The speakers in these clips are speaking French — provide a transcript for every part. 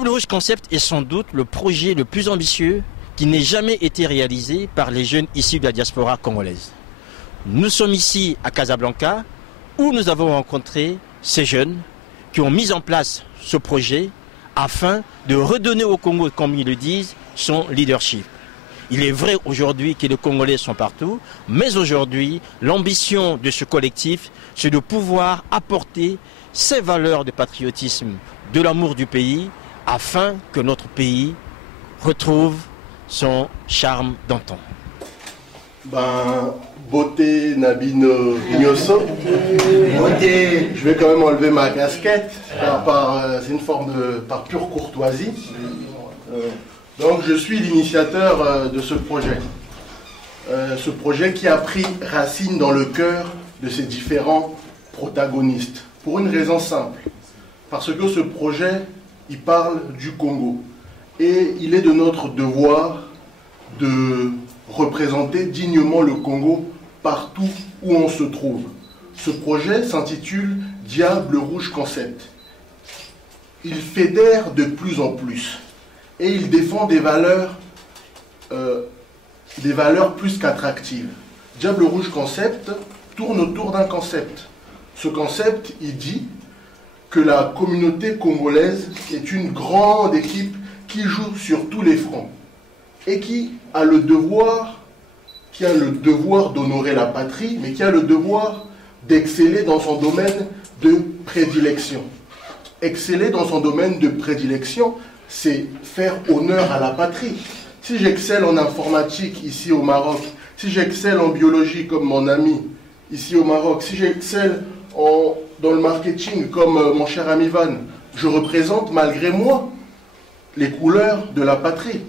Diable Rouge Concept est sans doute le projet le plus ambitieux qui n'ait jamais été réalisé par les jeunes issus de la diaspora congolaise. Nous sommes ici à Casablanca où nous avons rencontré ces jeunes qui ont mis en place ce projet afin de redonner au Congo, comme ils le disent, son leadership. Il est vrai aujourd'hui que les Congolais sont partout, mais aujourd'hui, l'ambition de ce collectif, c'est de pouvoir apporter ces valeurs de patriotisme, de l'amour du pays, afin que notre pays retrouve son charme d'antan. Beauté Nabino Ignoso. Beauté, je vais quand même enlever ma casquette, c'est une forme par pure courtoisie. Donc je suis l'initiateur de ce projet qui a pris racine dans le cœur de ces différents protagonistes. Pour une raison simple, parce que ce projet, il parle du Congo. Et il est de notre devoir de représenter dignement le Congo partout où on se trouve. Ce projet s'intitule Diable Rouge Concept. Il fédère de plus en plus et il défend des valeurs plus qu'attractives. Diable Rouge Concept tourne autour d'un concept. Ce concept, il dit que la communauté congolaise est une grande équipe qui joue sur tous les fronts et qui a le devoir d'honorer la patrie, mais qui a le devoir d'exceller dans son domaine de prédilection. Exceller dans son domaine de prédilection, c'est faire honneur à la patrie. Si j'excelle en informatique ici au Maroc, si j'excelle en biologie comme mon ami ici au Maroc, si j'excelle dans le marketing comme mon cher ami Van, je représente malgré moi les couleurs de la patrie.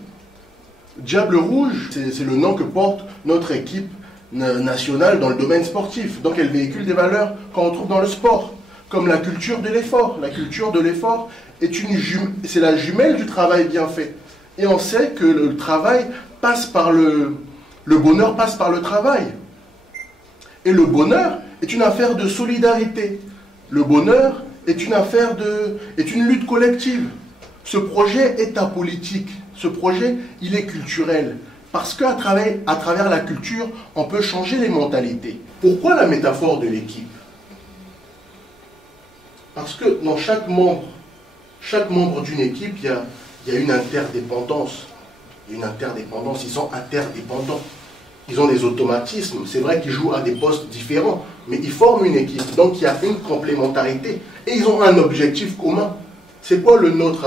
Diable Rouge, c'est le nom que porte notre équipe nationale dans le domaine sportif. Donc elle véhicule des valeurs qu'on retrouve dans le sport, comme la culture de l'effort. La culture de l'effort c'est la jumelle du travail bien fait. Et on sait que le travail passe par le bonheur passe par le travail. Et le bonheur est une affaire de solidarité. Le bonheur est une lutte collective. Ce projet est apolitique. Ce projet, il est culturel. Parce qu'à travers la culture, on peut changer les mentalités. Pourquoi la métaphore de l'équipe? Parce que dans chaque membre d'une équipe, il y a une interdépendance. Il y a une interdépendance, ils sont interdépendants. Ils ont des automatismes. C'est vrai qu'ils jouent à des postes différents, mais ils forment une équipe. Donc il y a une complémentarité. Et ils ont un objectif commun. C'est quoi le nôtre?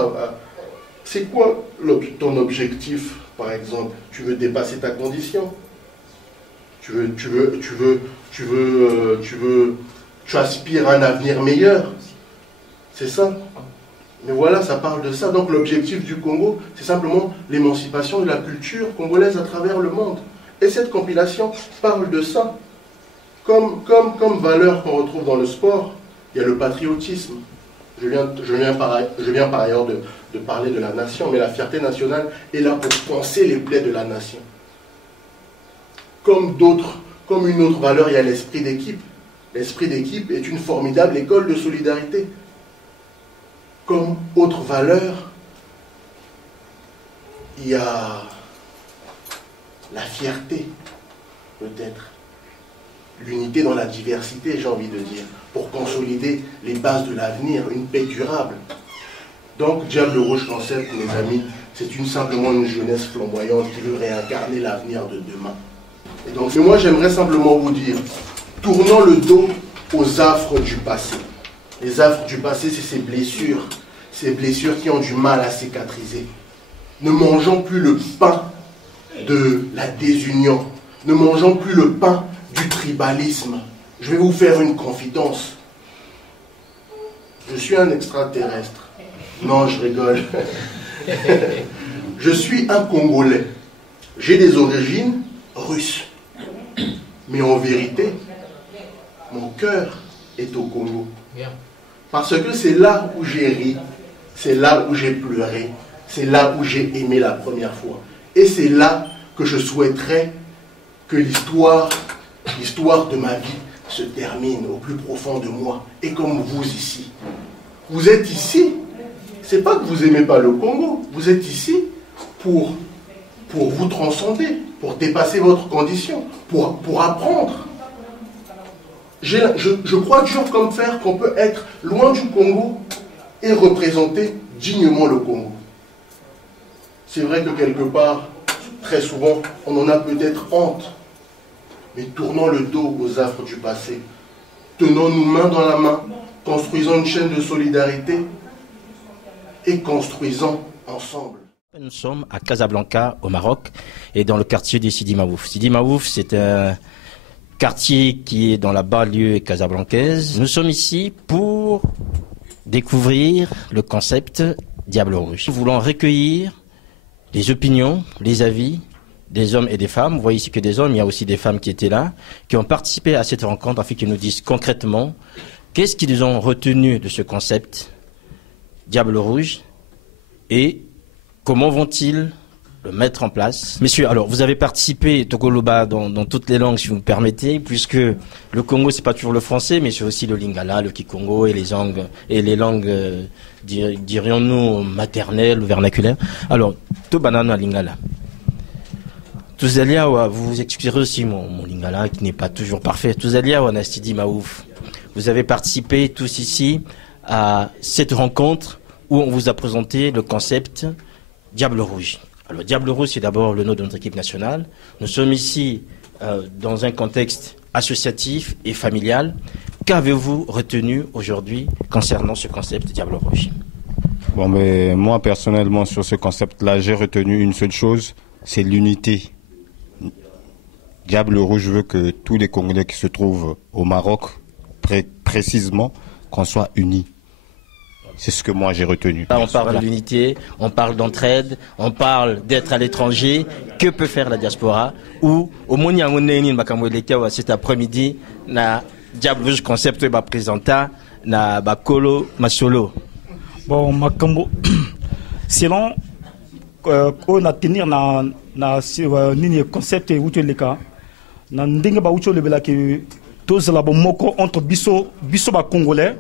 C'est quoi ton objectif, par exemple? Tu veux dépasser ta condition? Tu aspires à un avenir meilleur? C'est ça. Mais voilà, ça parle de ça. Donc l'objectif du Congo, c'est simplement l'émancipation de la culture congolaise à travers le monde. Et cette compilation parle de ça. Comme valeur qu'on retrouve dans le sport, il y a le patriotisme. Je viens par ailleurs de parler de la nation, mais la fierté nationale est là pour penser les plaies de la nation. Comme une autre valeur, il y a l'esprit d'équipe. L'esprit d'équipe est une formidable école de solidarité. Comme autre valeur, il y a la fierté, peut-être. L'unité dans la diversité, j'ai envie de dire, pour consolider les bases de l'avenir, une paix durable. Donc, Diable Rouge Concept, mes amis, c'est simplement une jeunesse flamboyante qui veut réincarner l'avenir de demain. Et donc, moi, j'aimerais simplement vous dire, tournons le dos aux affres du passé. Les affres du passé, c'est ces blessures qui ont du mal à cicatriser. Ne mangeons plus le pain de la désunion. Ne mangeons plus le pain du tribalisme. Je vais vous faire une confidence. Je suis un extraterrestre. Non, je rigole. Je suis un Congolais. J'ai des origines russes. Mais en vérité, mon cœur est au Congo. Parce que c'est là où j'ai ri, c'est là où j'ai pleuré, c'est là où j'ai aimé la première fois. Et c'est là que je souhaiterais que l'histoire de ma vie se termine au plus profond de moi. Et comme vous ici. Vous êtes ici c'est pas que vous n'aimez pas le Congo. Vous êtes ici pour vous transcender, pour dépasser votre condition, pour apprendre. Je crois dur comme fer qu'on peut être loin du Congo et représenter dignement le Congo. C'est vrai que quelque part, très souvent, on en a peut-être honte. Mais tournons le dos aux affres du passé. Tenons-nous main dans la main, construisons une chaîne de solidarité et construisons ensemble. Nous sommes à Casablanca, au Maroc, et dans le quartier de Sidi Maouf. Sidi Maouf, c'est un quartier qui est dans la banlieue casablancaise. Nous sommes ici pour découvrir le concept Diable Rouge. Nous voulons recueillir les opinions, les avis des hommes et des femmes. Vous voyez ici que des hommes, il y a aussi des femmes qui étaient là, qui ont participé à cette rencontre afin qu'ils nous disent concrètement qu'est-ce qu'ils ont retenu de ce concept Diable Rouge et comment vont-ils le mettre en place. Messieurs, alors vous avez participé Togoloba dans toutes les langues si vous me permettez, puisque le Congo c'est pas toujours le français, mais c'est aussi le Lingala, le Kikongo et les langues dirions-nous maternelles ou vernaculaires. Alors, to banana Lingala. Touzalia, vous vous excuserez aussi mon Lingala qui n'est pas toujours parfait. Touzalia ou Anastidi Maouf. Vous avez participé tous ici à cette rencontre où on vous a présenté le concept Diable Rouge. Alors, Diable Rouge, c'est d'abord le nom de notre équipe nationale. Nous sommes ici dans un contexte associatif et familial. Qu'avez-vous retenu aujourd'hui concernant ce concept Diable Rouge? Bon, mais moi, personnellement, sur ce concept-là, j'ai retenu une seule chose, c'est l'unité. Diable Rouge veut que tous les Congolais qui se trouvent au Maroc, précisément, qu'on soit unis. C'est ce que moi j'ai retenu. On parle de l'unité, on parle d'entraide, on parle d'être à l'étranger. Que peut faire la diaspora? Ou au cet après-midi, na Diable Rouge concept va présenter na bakolo masolo. Bon, makambo. Selon on a tenir na nini concept outo leka na ndenge ba outo lebela que tous la moko entre biso ba congolais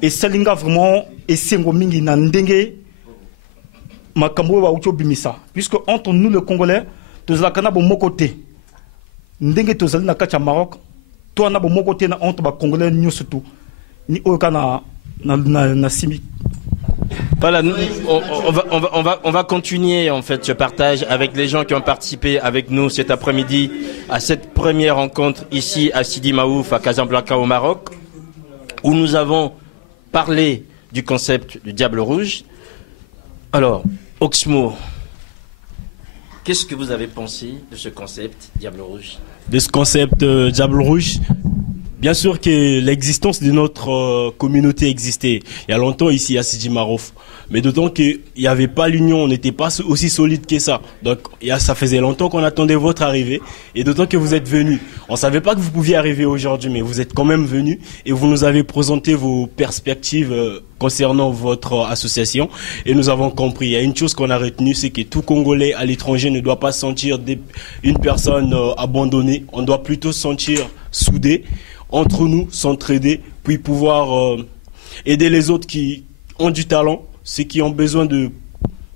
et salinga vraiment et sengo mingi na ndenge makambo ba outo bimisa puisque entre nous les Congolais tous la kana bo moko te ndenge tous na kacha Maroc toi na bo moko te na entre ba Congolais nyo surtout ni okana na simi. Voilà, on va continuer en fait ce partage avec les gens qui ont participé avec nous cet après-midi à cette première rencontre ici à Sidi Maouf à Casablanca au Maroc où nous avons parlé du concept du Diable Rouge. Alors, Oxmo, qu'est-ce que vous avez pensé de ce concept Diable Rouge? De ce concept Diable Rouge, bien sûr que l'existence de notre communauté existait il y a longtemps ici à Sidi Maouf. Mais d'autant qu'il n'y avait pas l'union, on n'était pas aussi solide que ça. Donc ça faisait longtemps qu'on attendait votre arrivée. Et d'autant que vous êtes venus. On ne savait pas que vous pouviez arriver aujourd'hui, mais vous êtes quand même venus. Et vous nous avez présenté vos perspectives concernant votre association. Et nous avons compris. Il y a une chose qu'on a retenue, c'est que tout Congolais à l'étranger ne doit pas se sentir une personne abandonnée. On doit plutôt se sentir soudés, entre nous, s'entraider, puis pouvoir aider les autres qui ont du talent, ceux qui ont besoin de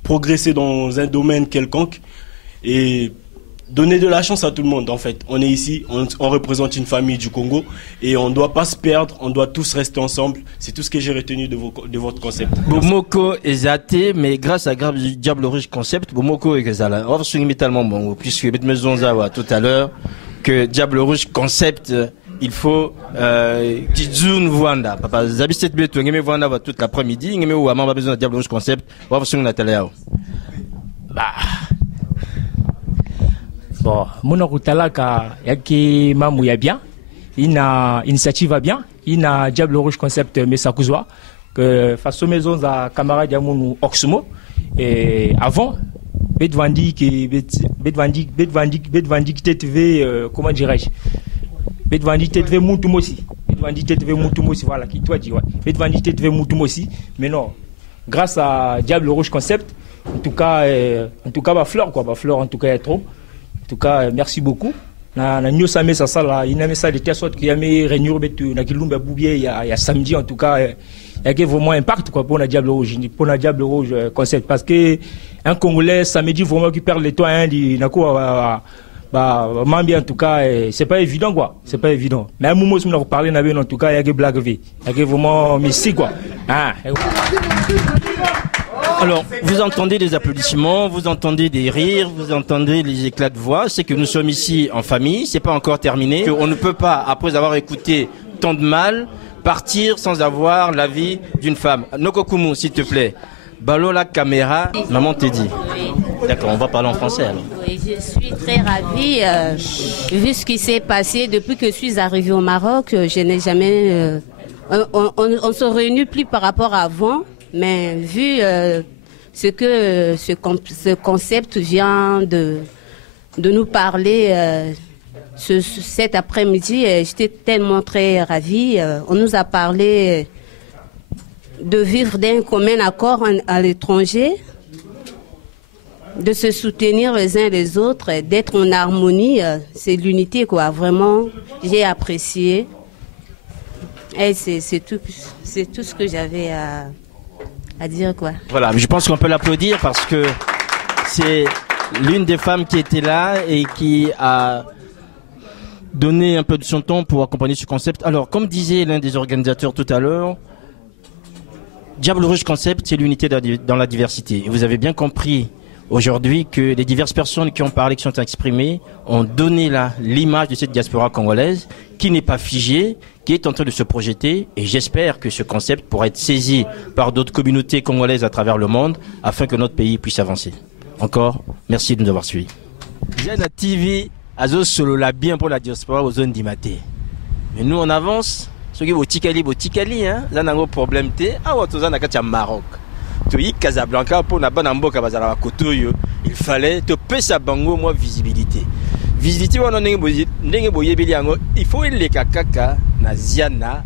progresser dans un domaine quelconque et donner de la chance à tout le monde. En fait, on est ici, on représente une famille du Congo et on ne doit pas se perdre, on doit tous rester ensemble. C'est tout ce que j'ai retenu de votre concept. Bomoko est zaté, mais grâce à Diable Rouge concept, Bomoko est zala. On va se tellement bon, puisque maison zawa tout à l'heure que Diable Rouge concept. Il faut Tizun Vwanda. Papa Zabistet Beto, ngeme Vwanda va toute l'après-midi, ngeme ou amamba besoin de Diable Rouge concept, on va sur la télé. Bah. Bon, mon routala yaki mamu ya bien. Ina initiative va bien. Ina Diable Rouge concept Mesakuzwa que face aux maisons à camarade Yamounu Oxmo et avant Betvandi TV comment dirais-je? Betvandi TV Moutumosi. Betvandi TV Moutumosi, voilà, qui toi dit, ouais. Betvandi TV Moutumosi. Mais non, grâce à Diable Rouge Concept, en tout cas, bah, Fleur, quoi. Bah, Fleur, en tout cas, est trop. En tout cas, merci beaucoup. na nyosa mesa sala ina mesa de telle sorte qu'il y a mes réunions betu na kilumba boubier il y a samedi en tout cas il y a vraiment impact quoi pour la Diable Rouge concept parce que un Congolais samedi vraiment qui perd les toits hein na quoi Mambi en tout cas c'est pas évident quoi, c'est pas évident. Mais un moment où on a parlé en tout cas il y a des blagues il y a vraiment mystique quoi. Ah. Alors, vous entendez des applaudissements, vous entendez des rires, vous entendez les éclats de voix. C'est que nous sommes ici en famille, c'est pas encore terminé. On ne peut pas, après avoir écouté tant de mal, partir sans avoir l'avis d'une femme. Nokokumu, s'il te plaît. Ballon la caméra, maman te dit. Oui. D'accord, on va parler en français alors. Oui, je suis très ravie. Vu ce qui s'est passé depuis que je suis arrivée au Maroc, je n'ai jamais... on se réunit plus par rapport à avant, mais vu ce que ce concept vient de nous parler cet après-midi, j'étais tellement très ravie. On nous a parlé de vivre d'un commun accord à l'étranger, de se soutenir les uns les autres, d'être en harmonie, c'est l'unité quoi. Vraiment, j'ai apprécié. Et c'est tout ce que j'avais à dire quoi. Voilà, je pense qu'on peut l'applaudir parce que c'est l'une des femmes qui était là et qui a donné un peu de son temps pour accompagner ce concept. Alors, comme disait l'un des organisateurs tout à l'heure, Diable Rouge Concept, c'est l'unité dans la diversité. Et vous avez bien compris aujourd'hui que les diverses personnes qui ont parlé, qui sont exprimées, ont donné l'image de cette diaspora congolaise qui n'est pas figée, qui est en train de se projeter. Et j'espère que ce concept pourra être saisi par d'autres communautés congolaises à travers le monde afin que notre pays puisse avancer. Encore, merci de nous avoir suivis. Diana TV, Azo solo la bien pour la diaspora aux zones d'Imaté. Mais nous on avance. Ce qui est Botikali, hein, là n'a pas de problème. Ah, on est au Maroc. Tu es Casablanca pour la bonne amboka bazala kotoyo. Il fallait te pesa bango moi visibilité. Visibilité on a il faut les kakaka na Ziana